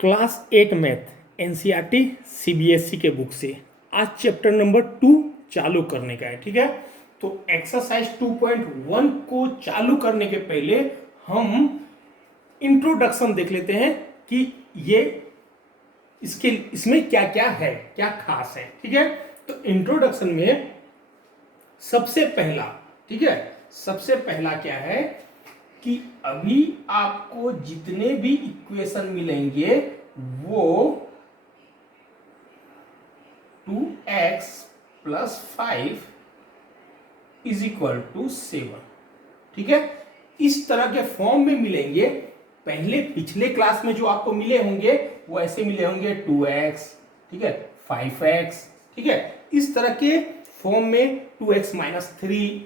Class 8 math NCERT CBSE के book से आज चैप्टर नंबर 2 चालू करने का है। ठीक है, तो एक्सरसाइज 2.1 को चालू करने के पहले हम इंट्रोडक्शन देख लेते हैं कि ये इसमें क्या क्या है, क्या खास है। ठीक है, तो इंट्रोडक्शन में सबसे पहला, ठीक है, सबसे पहला क्या है कि अभी आपको जितने भी इक्वेशन मिलेंगे वो 2x + 5 = 7, ठीक है, इस तरह के फॉर्म में मिलेंगे। पहले पिछले क्लास में जो आपको मिले होंगे वो ऐसे मिले होंगे 2x, ठीक है, 5x, ठीक है, इस तरह के फॉर्म में 2x - 3,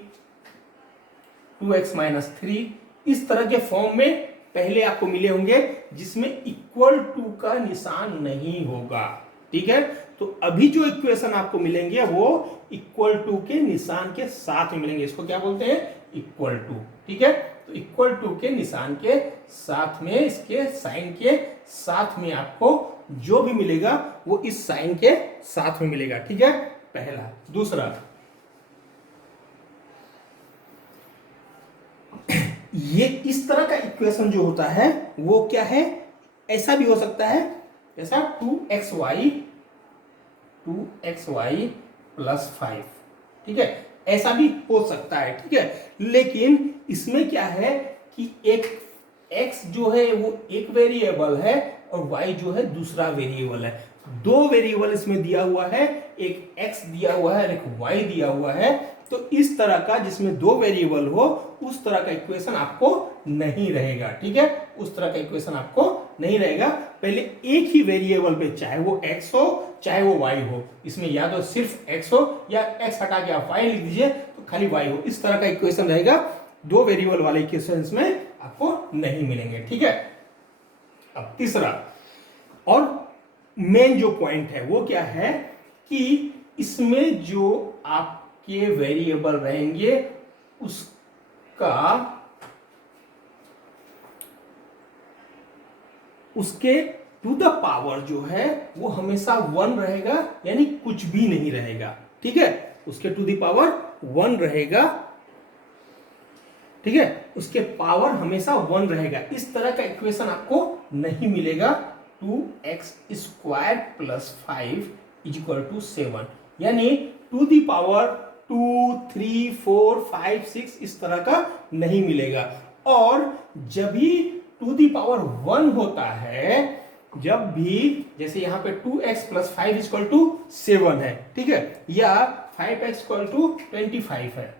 2x - 3 इस तरह के फॉर्म में पहले आपको मिले होंगे जिसमें =2 का निशान नहीं होगा। ठीक है, तो अभी जो इक्वेशन आपको मिलेंगे वो =2 के निशान के साथ में मिलेंगे। इसको क्या बोलते हैं? Equal to. ठीक है, तो =2 के निशान के साथ में, इसके साइन के साथ में आपको जो भी मिलेगा वो इस साइन के साथ में मिलेगा। ठीक है, पहला। दूसरा, ये इस तरह का इक्वेशन जो होता है वो क्या है, ऐसा भी हो सकता है, ऐसा 2xy + 5, ठीक है, ऐसा भी हो सकता है। ठीक है, लेकिन इसमें क्या है कि एक x जो है वो एक वेरिएबल है और y जो है दूसरा वेरिएबल है। दो वेरिएबल इसमें दिया हुआ है, एक x दिया हुआ है और एक y दिया हुआ है। तो इस तरह का जिसमें दो वेरिएबल हो उस तरह का इक्वेशन आपको नहीं रहेगा। ठीक है, उस तरह का इक्वेशन आपको नहीं रहेगा। पहले एक ही वेरिएबल पे, चाहे वो x हो चाहे वो y हो, इसमें या तो सिर्फ x हो या x हटा के आप y लिख दीजिए तो खाली y हो, इस तरह का इक्वेशन रहेगा। दो वेरिएबल वाले इक्वेशंस में आपको नहीं मिलेंगे। ठीक है, अब तीसरा और मेन जो पॉइंट है वो क्या है कि इसमें जो आपके वेरिएबल रहेंगे उसके टू द पावर जो है वो हमेशा 1 रहेगा, यानी कुछ भी नहीं रहेगा। ठीक है, उसके टू द पावर 1 रहेगा। ठीक है, उसके पावर हमेशा 1 रहेगा। इस तरह का इक्वेशन आपको नहीं मिलेगा। 2x² + 5 = 7, यानी टू द पावर 2, 3, 4, 5, 6 इस तरह का नहीं मिलेगा। और जब भी टू द पावर 1 होता है, जब भी, जैसे यहां पे 2x + 5 = 7 है, ठीक है, या 5x = 25 है,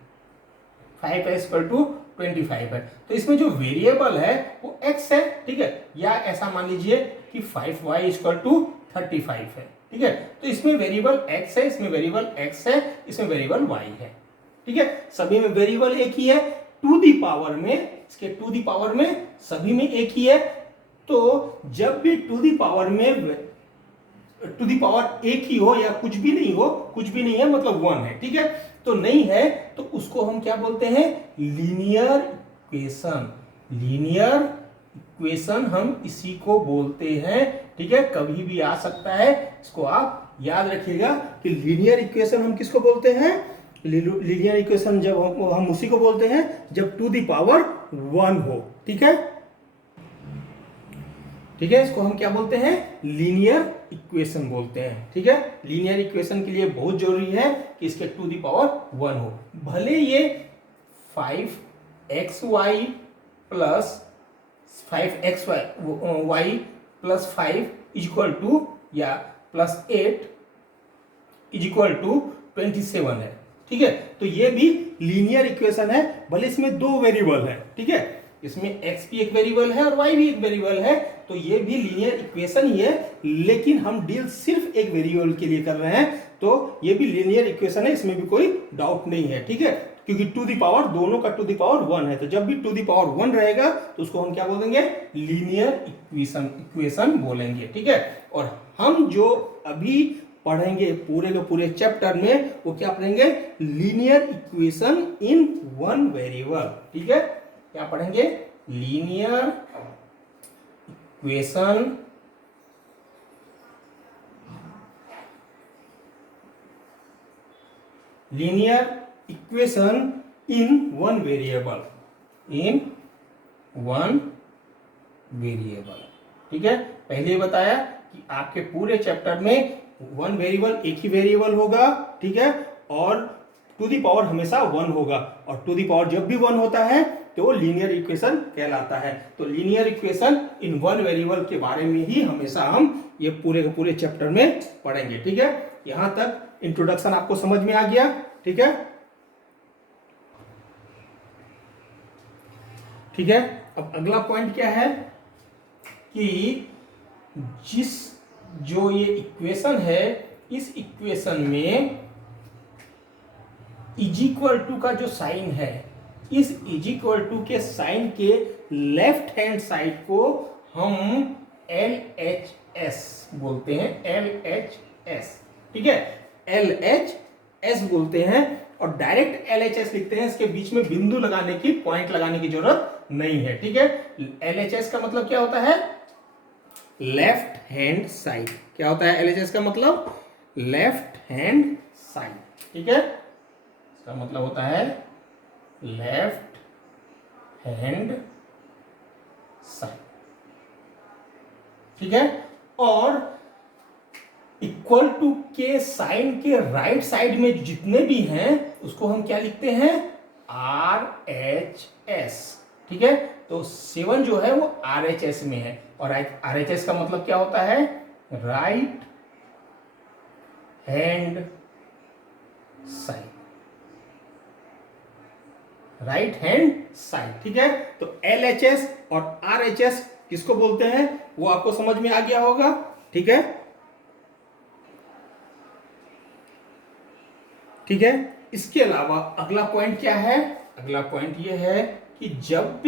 5x = 25 है, तो इसमें जो वेरिएबल है वो x है। ठीक है, या ऐसा मान लीजिए कि 5y = 35 है। ठीक है, तो इसमें वेरिएबल x है, इसमें वेरिएबल x है, इसमें वेरिएबल y है। ठीक है, सभी में वेरिएबल एक ही है। टू दी पावर में, इसके टू दी पावर में सभी में एक ही है। तो जब भी टू दी पावर में टू दी पावर एक ही हो या कुछ भी नहीं हो, कुछ भी नहीं है मतलब 1 है। ठीक है, तो नहीं है तो उसको हम क्या बोलते हैं? Linear equation. लीनियर इक्वेशन हम इसी को बोलते हैं। ठीक है, कभी भी आ सकता है, इसको आप याद रखिएगा कि लीनियर इक्वेशन हम किसको बोलते हैं? लीनियर इक्वेशन जब हम उसी को बोलते हैं जब टू दी पावर 1 हो। ठीक है, ठीक है, इसको हम क्या बोलते हैं? लीनियर इक्वेशन बोलते हैं। ठीक है, लीनियर इक्वेशन के लिए बहुत जरूरी है कि इसके टू दी पावर 1 हो। भले ये 5xy + 5 या +8 = 27 है। ठीक है, तो ये भी लीनियर इक्वेशन है, भले इसमें दो वेरिएबल है। ठीक है, इसमें x भी एक वेरिएबल है और y भी एक वेरिएबल है, तो ये भी लीनियर इक्वेशन ही है, लेकिन हम डील सिर्फ एक वेरिएबल के लिए कर रहे हैं, तो ये भी लीनियर इक्वेशन है, इसमें भी कोई डाउट नहीं है। ठीक है, क्योंकि टू दी पावर, दोनों का टू दी पावर 1 है, तो जब भी टू दी पावर 1 रहेगा तो उसको हम क्या बोलेंगे? लीनियर इक्वेशन बोलेंगे। ठीक है, और हम जो अभी पढ़ेंगे पूरे के पूरे चैप्टर में वो क्या पढ़ेंगे? Linear equation in one variable. ठीक है, क्या पढ़ेंगे? Linear equation linear equation in one variable, ठीक है। पहले ही बताया कि आपके पूरे चैप्टर में वन वेरिएबल एक ही वेरिएबल होगा, ठीक है, और टू दी पावर हमेशा वन होगा, और टू दी पावर जब भी वन होता है तो वो लीनियर इक्वेशन कहलाता है। तो linear equation in one variable के बारे में ही हमेशा हम ये पूरे के पूरे चैप्टर में पढ़ेंगे, ठीक है। यहां तक इंट्रोडक्शन आपको समझ में आ गया, ठीक है। ठीक है, अब अगला पॉइंट क्या है कि जो ये इक्वेशन है, इस इक्वेशन में इज इक्वल टू का जो साइन है, इस इज इक्वल टू के साइन के लेफ्ट हैंड साइड को हम LHS बोलते हैं, LHS, ठीक है, LHS बोलते हैं, और डायरेक्ट LHS लिखते हैं, इसके बीच में बिंदु लगाने की, पॉइंट लगाने की जरूरत नहीं है, ठीक है। LHS का मतलब क्या होता है? Left hand side. क्या होता है LHS का मतलब? लेफ्ट हैंड साइड, ठीक है, इसका मतलब होता है लेफ्ट हैंड साइड, ठीक है। और इक्वल टू के साइन के राइट साइड में जितने भी हैं उसको हम क्या लिखते हैं? RHS, ठीक है। तो 7 जो है वो RHS में है, और RHS का मतलब क्या होता है? Right hand side, right hand side, ठीक है। तो LHS और RHS किसको बोलते हैं वो आपको समझ में आ गया होगा, ठीक है, ठीक है। इसके अलावा अगला पॉइंट क्या है? अगला पॉइंट ये है कि जब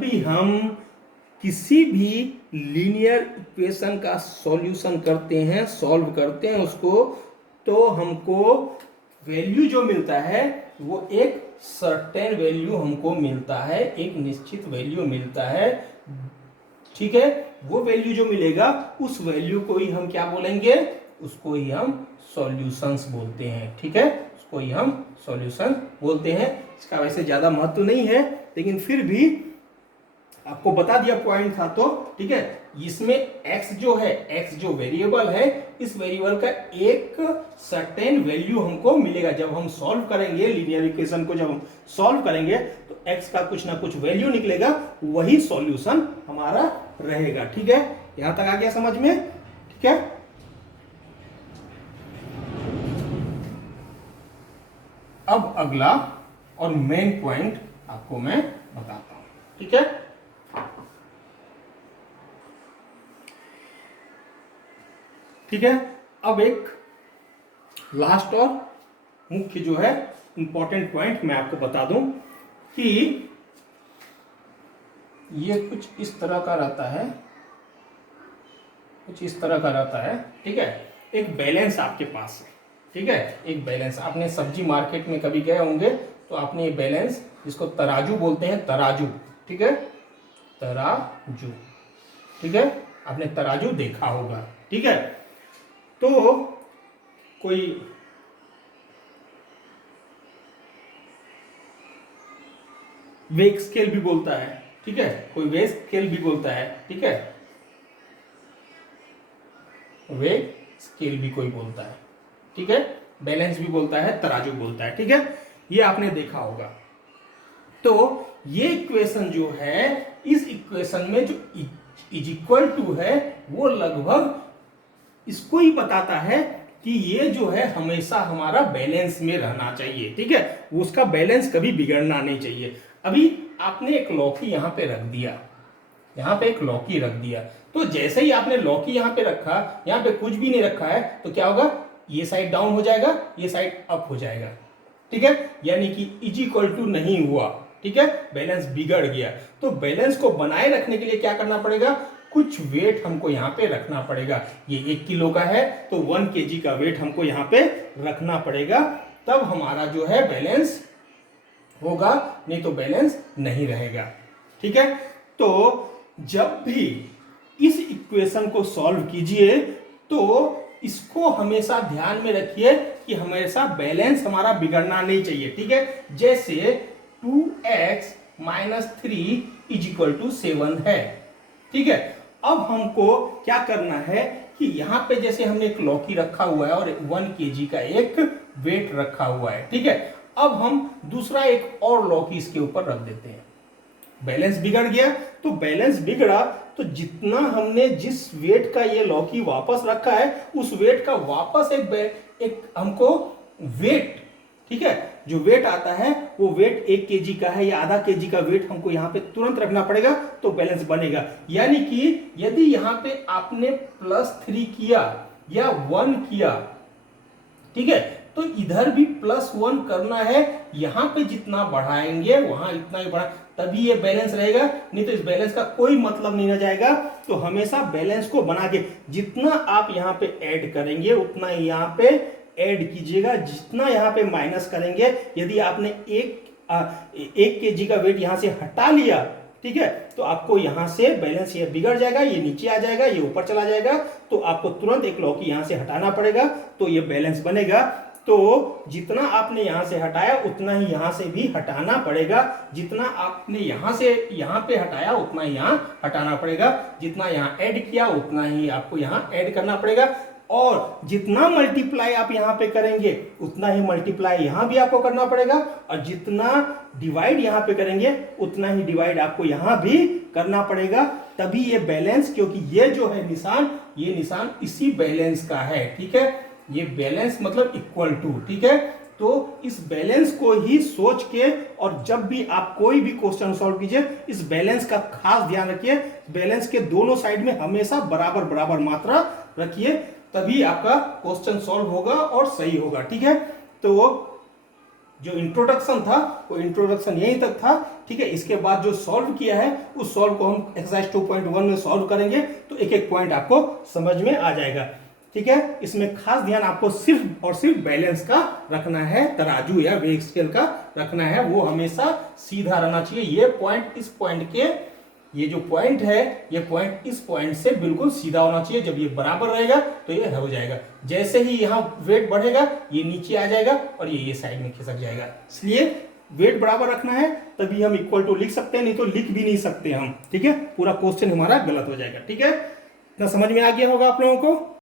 भी हम किसी भी लीनियर इक्वेशन का सॉल्यूशन करते हैं, सॉल्व करते हैं उसको, तो हमको वैल्यू जो मिलता है वो एक सर्टेन वैल्यू हमको मिलता है, एक निश्चित वैल्यू मिलता है, ठीक है। वो वैल्यू जो मिलेगा उस वैल्यू को ही हम क्या बोलेंगे? उसको ही हम सॉल्यूशंस बोलते हैं, ठीक है, उसको ही हम सॉल्यूशन बोलते हैं। इसका वैसे ज्यादा महत्व नहीं है, लेकिन फिर भी आपको बता दिया पॉइंट था तो, ठीक है। इसमें x जो है, x जो वेरिएबल है, इस वेरिएबल का एक सर्टेन वैल्यू हमको मिलेगा। जब हम सॉल्व करेंगे लीनियर इक्वेशन को, जब हम सॉल्व करेंगे तो x का कुछ ना कुछ वैल्यू निकलेगा, वही सॉल्यूशन हमारा रहेगा, ठीक है। यहां तक आ गया समझ में, ठीक है। अब अगला और मेन पॉइंट आपको मैं बताता हूं, ठीक है। ठीक है, अब एक लास्ट और मुख्य जो है इंपॉर्टेंट पॉइंट मैं आपको बता दूं कि ये कुछ इस तरह का रहता है, कुछ इस तरह का रहता है, ठीक है। एक बैलेंस आपके पास है, ठीक है, एक बैलेंस। आपने सब्जी मार्केट में कभी गए होंगे तो आपने ये बैलेंस, जिसको तराजू बोलते हैं, तराजू, ठीक है, तराजू, ठीक है, आपने तराजू देखा होगा, ठीक है। तो कोई वेग स्केल भी बोलता है, ठीक है, कोई वेग स्केल भी बोलता है, ठीक है, वेग स्केल भी कोई बोलता है, ठीक है, बैलेंस भी बोलता है, तराजू बोलता है, ठीक है, ये आपने देखा होगा। तो ये इक्वेशन जो है, इस इक्वेशन में जो इज इक्वल टू है वो लगभग इसको ही बताता है कि ये जो है हमेशा हमारा बैलेंस में रहना चाहिए, ठीक है, उसका बैलेंस कभी बिगड़ना नहीं चाहिए। अभी आपने एक लौकी यहां पे रख दिया, यहां पे एक लौकी रख दिया, तो जैसे ही आपने लौकी यहां पे रखा, यहां पे कुछ भी नहीं रखा है, तो क्या होगा? ये साइड डाउन हो जाएगा, ये साइड अप हो जाएगा, ठीक है, यानी कि इज इक्वल टू नहीं हुआ, ठीक है, बैलेंस बिगड़ गया। तो बैलेंस को बनाए रखने के लिए क्या करना पड़ेगा? कुछ वेट हमको यहाँ पे रखना पड़ेगा। ये 1 किलो का है तो 1 kg का वेट हमको यहाँ पे रखना पड़ेगा, तब हमारा जो है बैलेंस होगा, नहीं तो बैलेंस नहीं रहेगा, ठीक है। तो जब भी इस इक्वेशन को सॉल्व कीजिए तो इसको हमेशा ध्यान में रखिए कि हमेशा बैलेंस हमारा बिगड़ना नहीं चाहिए, ठीक है। जैसे 2x minus 3 is equal to 7 है, ठीक है। अब हमको क्या करना है कि यहाँ पे जैसे हमने एक लौकी रखा हुआ है और 1 kg का एक वेट रखा हुआ है, ठीक है। अब हम दूसरा एक और लौकी इसके ऊपर रख देते हैं। बैलेंस बिगड़ गया, तो बैलेंस बिगड़ा तो जितना हमने जिस वेट का ये लौकी वापस रखा है उस वेट का वापस एक हमको वेट, ठीक है, जो वेट आता है वो वेट 1 kg का है या आधा kg का वेट हमको यहाँ पे तुरंत रखना पड़ेगा, तो बैलेंस बनेगा। यानी कि यदि यहाँ पे आपने +3 किया या 1 किया, ठीक है, तो इधर भी +1 करना है। यहां पे जितना बढ़ाएंगे वहां इतना ही बढ़ा, तभी ये बैलेंस रहेगा, नहीं तो इस बैलेंस का कोई मतलब नहीं रह जाएगा। तो हमेशा बैलेंस को बना के जितना आप यहां पे ऐड करेंगे उतना ही यहां पे ऐड कीजिएगा, जितना यहां पे माइनस करेंगे। यदि आपने एक kg का वेट यहां से हटा लिया, ठीक है, तो आपको यहां से बैलेंस ये बिगड़ जाएगा, ये नीचे आ जाएगा, ये ऊपर चला जाएगा, तो आपको तुरंत एक लौकी यहां से हटाना पड़ेगा, तो ये बैलेंस बनेगा। तो जितना आपने यहां से हटाया उतना ही यहां से भी हटाना पड़ेगा, जितना आपने यहां से यहां पे हटाया उतना ही यहां हटाना पड़ेगा, जितना यहां ऐड किया उतना ही आपको यहां ऐड करना पड़ेगा, और जितना मल्टीप्लाई आप यहां पे करेंगे उतना ही मल्टीप्लाई यहां भी आपको करना पड़ेगा, और जितना डिवाइड यहां पे करेंगे उतना ही डिवाइड आपको यहां भी करना पड़ेगा। तभी ये बैलेंस, क्योंकि ये जो है निशान, ये निशान इसी बैलेंस का है, ठीक है। ये बैलेंस मतलब इक्वल टू, ठीक है। तो इस बैलेंस को ही सोच के और जब भी आप कोई भी क्वेश्चन सॉल्व कीजिए इस बैलेंस का खास ध्यान रखिए। बैलेंस के दोनों साइड में हमेशा बराबर बराबर मात्रा रखिए, तभी आपका क्वेश्चन सॉल्व होगा और सही होगा, ठीक है। तो जो इंट्रोडक्शन था वो इंट्रोडक्शन यहीं तक था, ठीक है। इसके बाद जो सॉल्व किया है उस सॉल्व को हम एक्सरसाइज 2.1 में सॉल्व करेंगे, तो एक एक पॉइंट आपको समझ में आ जाएगा, ठीक है। इसमें खास ध्यान आपको सिर्फ और सिर्फ बैलेंस का रखना है, तराजू या वेट स्केल का रखना है, वो हमेशा सीधा रहना चाहिए। ये पॉइंट इस पॉइंट के, ये जो पॉइंट है ये पॉइंट इस पॉइंट से बिल्कुल सीधा होना चाहिए। जब ये बराबर रहेगा तो ये हो जाएगा। जैसे ही यहाँ वेट बढ़ेगा ये नीचे आ जाएगा और ये साइड में खिसक जाएगा। इसलिए वेट बराबर रखना है, तभी हम इक्वल टू लिख सकते हैं, नहीं तो लिख भी नहीं सकते हम, ठीक है। पूरा क्वेश्चन हमारा गलत हो जाएगा, ठीक है। इतना समझ में आ गया होगा आप लोगों को।